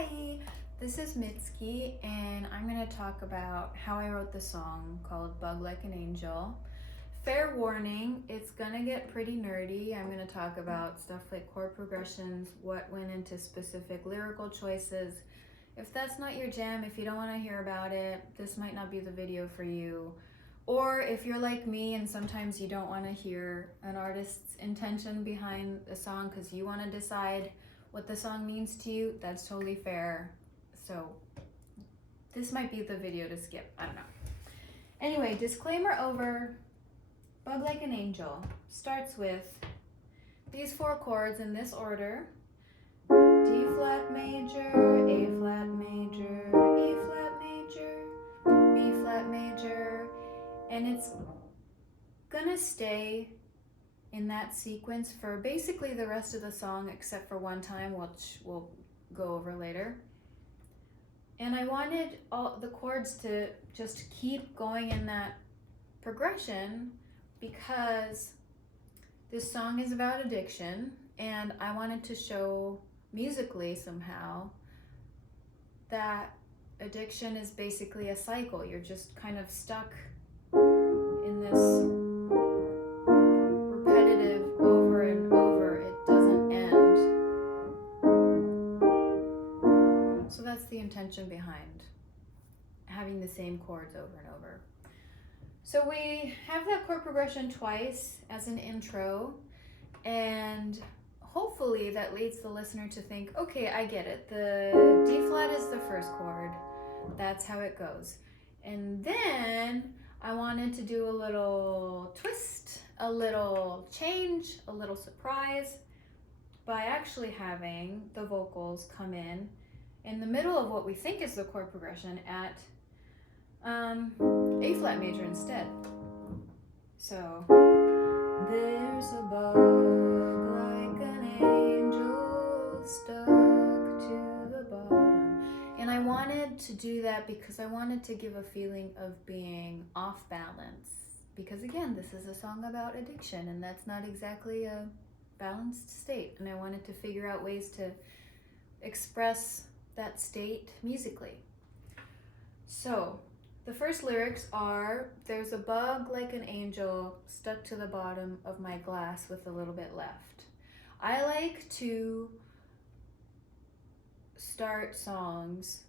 Hi, this is Mitski, and I'm going to talk about how I wrote the song called Bug Like an Angel. Fair warning, it's going to get pretty nerdy. I'm going to talk about stuff like chord progressions, what went into specific lyrical choices. If that's not your jam, if you don't want to hear about it, this might not be the video for you. Or if you're like me and sometimes you don't want to hear an artist's intention behind the song because you want to decide what the song means to you, that's totally fair. So this might be the video to skip, I don't know. Anyway, disclaimer over. Bug Like an Angel starts with these four chords in this order: D flat major, A flat major, E flat major, B flat major, and it's gonna stay in that sequence for basically the rest of the song except for one time, which we'll go over later. And I wanted all the chords to just keep going in that progression because this song is about addiction, and I wanted to show musically somehow that addiction is basically a cycle. You're just kind of stuck in this repetitive over and over. It doesn't end. So that's the intention behind having the same chords over and over. So we have that chord progression twice as an intro, and hopefully that leads the listener to think, okay, I get it. The D flat is the first chord. That's how it goes. And then I wanted to do a little twist, a little change, a little surprise by actually having the vocals come in the middle of what we think is the chord progression at A flat major instead. So there's a bug like an angel stuck to the bottom. And I wanted to do that because I wanted to give a feeling of being off balance. Because again, this is a song about addiction, and that's not exactly a balanced state. And I wanted to figure out ways to express that state musically. So the first lyrics are, there's a bug like an angel stuck to the bottom of my glass with a little bit left. I like to start songs,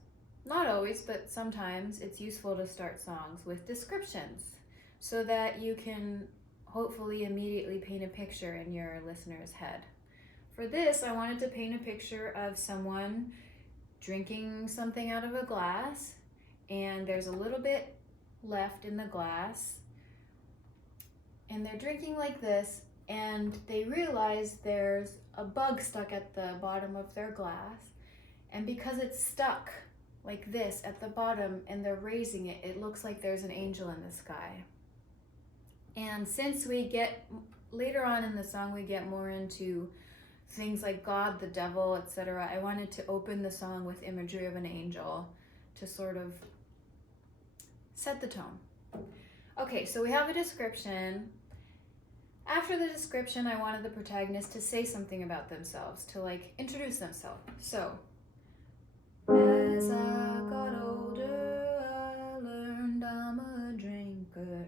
not always, but sometimes it's useful to start songs with descriptions so that you can hopefully immediately paint a picture in your listener's head. For this, I wanted to paint a picture of someone drinking something out of a glass, and there's a little bit left in the glass, and they're drinking like this, and they realize there's a bug stuck at the bottom of their glass, and because it's stuck like this at the bottom and they're raising it, it looks like there's an angel in the sky. And since we get later on in the song, we get more into things like God, the devil, etc., I wanted to open the song with imagery of an angel to sort of set the tone. Okay, so we have a description. After the description, I wanted the protagonist to say something about themselves, to like introduce themselves. So, as I got older, I learned I'm a drinker.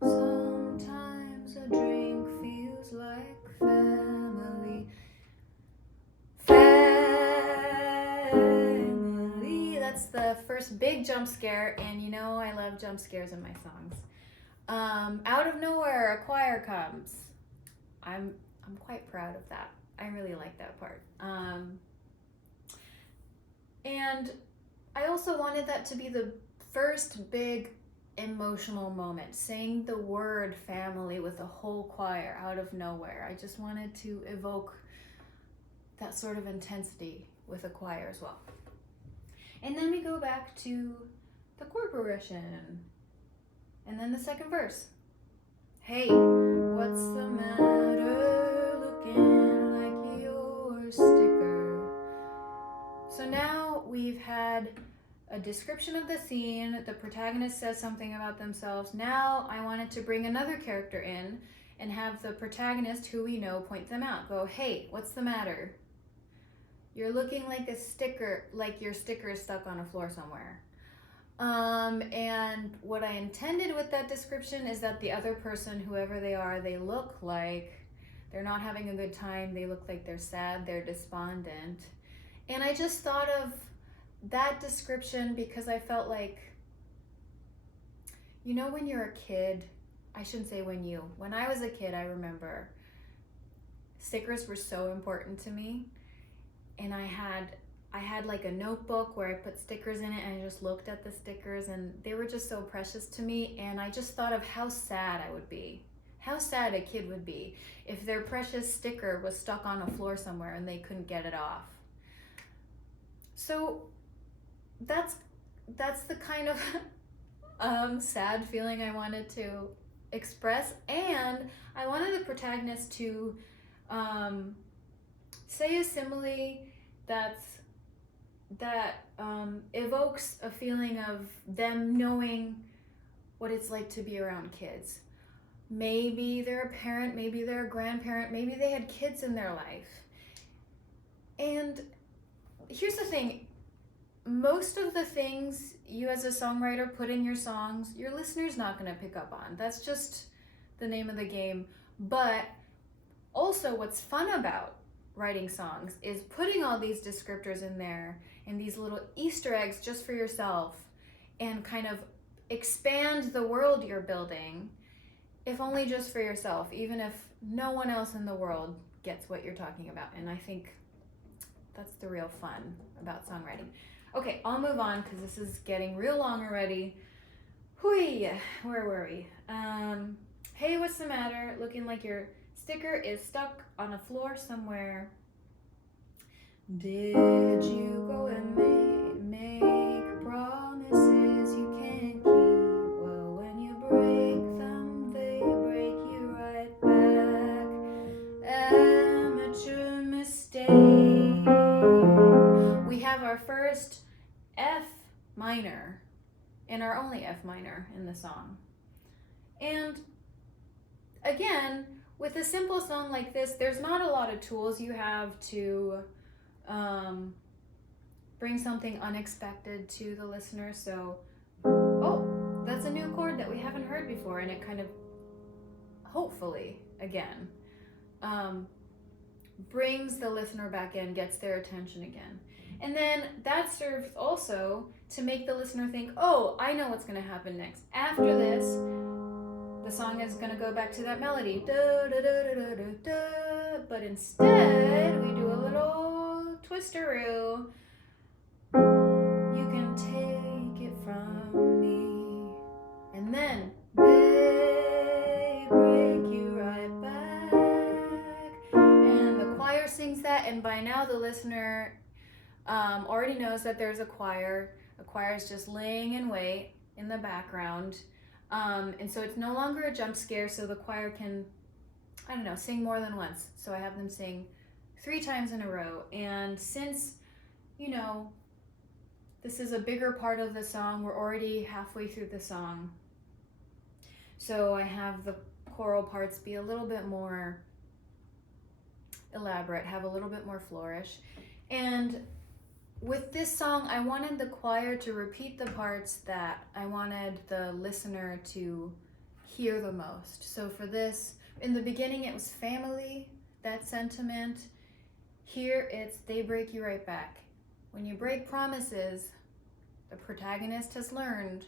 Sometimes a drink feels like family. That's the first big jump scare, and you know I love jump scares in my songs. Out of nowhere, a choir comes. I'm quite proud of that. I really like that part. And I also wanted that to be the first big emotional moment, saying the word family with a whole choir out of nowhere. I just wanted to evoke that sort of intensity with a choir as well. And then we go back to the chord progression, and then the second verse. Hey, what's the matter, looking like your sticker? So now we've had a description of the scene, the protagonist says something about themselves. Now I wanted to bring another character in and have the protagonist, who we know, point them out. Go, hey, what's the matter? You're looking like a sticker, like your sticker is stuck on a floor somewhere. And what I intended with that description is that the other person, whoever they are, they look like they're not having a good time. They look like they're sad, they're despondent. And I just thought of that description because I felt like, you know, when you're a kid, I shouldn't say when I was a kid, I remember stickers were so important to me. And I had like a notebook where I put stickers in it, and I just looked at the stickers, and they were just so precious to me. And I just thought of how sad I would be, how sad a kid would be if their precious sticker was stuck on a floor somewhere and they couldn't get it off. So that's the kind of sad feeling I wanted to express, and I wanted the protagonist to say a simile that evokes a feeling of them knowing what it's like to be around kids. Maybe they're a parent, maybe they're a grandparent, maybe they had kids in their life. And here's the thing, most of the things you as a songwriter put in your songs, your listener's not going to pick up on. That's just the name of the game. But also what's fun about writing songs is putting all these descriptors in there and these little Easter eggs just for yourself, and kind of expand the world you're building, if only just for yourself, even if no one else in the world gets what you're talking about. And I think that's the real fun about songwriting. Okay, I'll move on because this is getting real long already. Hui, where were we? Hey, what's the matter? Looking like your sticker is stuck on a floor somewhere. Did you go and make promises you can't keep? Well, when you break them, they break you right back. Amateur mistake. We have our first F minor and our only F minor in the song. And again, with a simple song like this, there's not a lot of tools you have to bring something unexpected to the listener. So, oh, that's a new chord that we haven't heard before, and it kind of, hopefully, again, brings the listener back in, gets their attention again. And then that serves also to make the listener think, oh, I know what's going to happen next. After this, the song is going to go back to that melody. Da, da, da, da, da, da, da. But instead, we do a little twisteroo. You can take it from me. And then, they break you right back. And the choir sings that, and by now the listener already knows that there's a choir. A choir is just laying in wait in the background. And so it's no longer a jump scare, so the choir can, I don't know, sing more than once. So I have them sing 3 times in a row. And since, you know, this is a bigger part of the song, we're already halfway through the song. So I have the choral parts be a little bit more elaborate, have a little bit more flourish. And with this song, I wanted the choir to repeat the parts that I wanted the listener to hear the most. So for this, in the beginning it was family, that sentiment. Here it's they break you right back. When you break promises, the protagonist has learned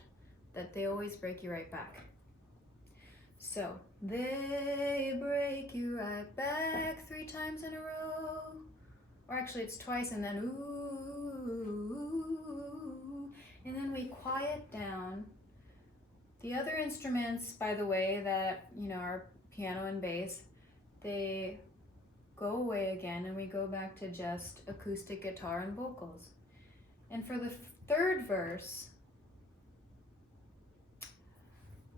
that they always break you right back. So, they break you right back 3 times in a row. Or actually it's twice, and then ooh, and then we quiet down. The other instruments, by the way, that, you know, are piano and bass, they go away again, and we go back to just acoustic guitar and vocals. And for the third verse,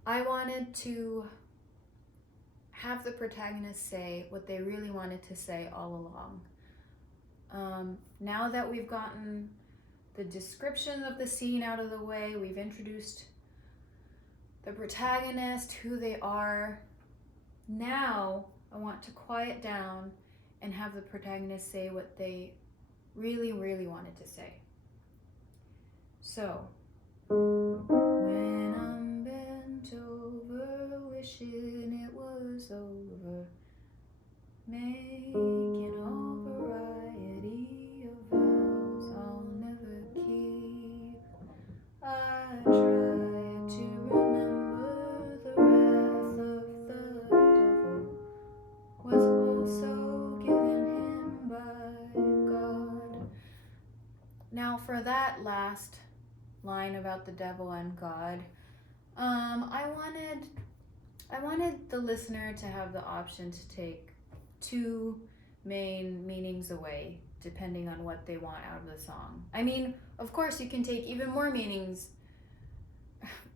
I wanted to have the protagonist say what they really wanted to say all along. Now that we've gotten the description of the scene out of the way, we've introduced the protagonist, who they are. Now I want to quiet down and have the protagonist say what they really, really wanted to say. So, when I'm bent over, wishing it was over, making all variety of vows I'll never keep, I try to remember the wrath of the devil was also given him by God. Now for that last line about the devil and God, I wanted the listener to have the option to take two main meanings away, depending on what they want out of the song. I mean, of course, you can take even more meanings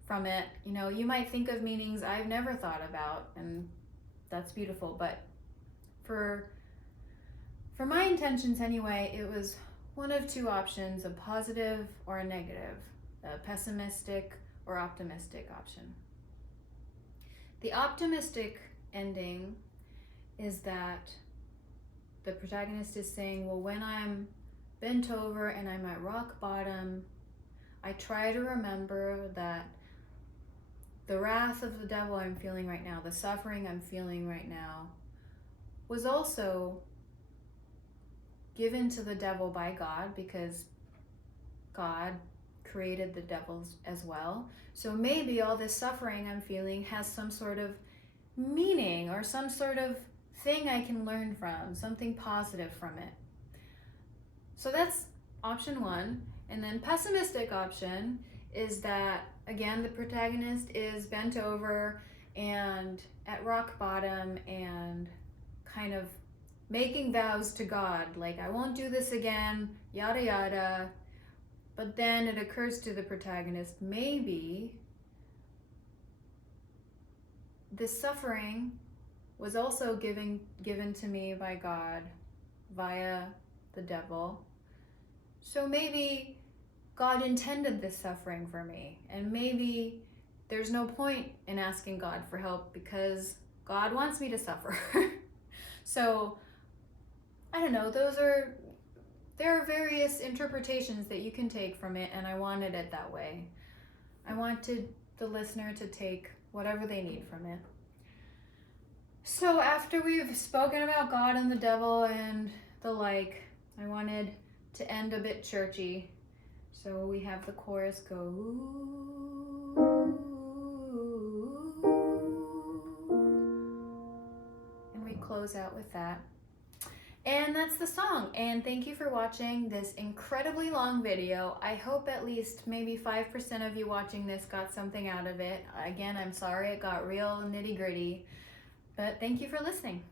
from it. You know, you might think of meanings I've never thought about, and that's beautiful. But for my intentions anyway, it was one of two options: a positive or a negative, a pessimistic or optimistic option. The optimistic ending is that the protagonist is saying, well, when I'm bent over and I'm at rock bottom, I try to remember that the wrath of the devil I'm feeling right now, the suffering I'm feeling right now, was also given to the devil by God, because God created the devils as well. So maybe all this suffering I'm feeling has some sort of meaning or some sort of thing I can learn from, something positive from it. So that's option one. And then pessimistic option is that, again, the protagonist is bent over and at rock bottom and kind of making vows to God, like, I won't do this again, yada yada. But then it occurs to the protagonist, maybe this suffering was also given to me by God via the devil. So maybe God intended this suffering for me, and maybe there's no point in asking God for help because God wants me to suffer. So I don't know, there are various interpretations that you can take from it, and I wanted it that way. I wanted the listener to take whatever they need from it. So after we've spoken about God and the devil and the like, I wanted to end a bit churchy. So we have the chorus go, ooh, and we close out with that. And that's the song. And thank you for watching this incredibly long video. I hope at least maybe 5% of you watching this got something out of it. Again, I'm sorry it got real nitty-gritty, but thank you for listening.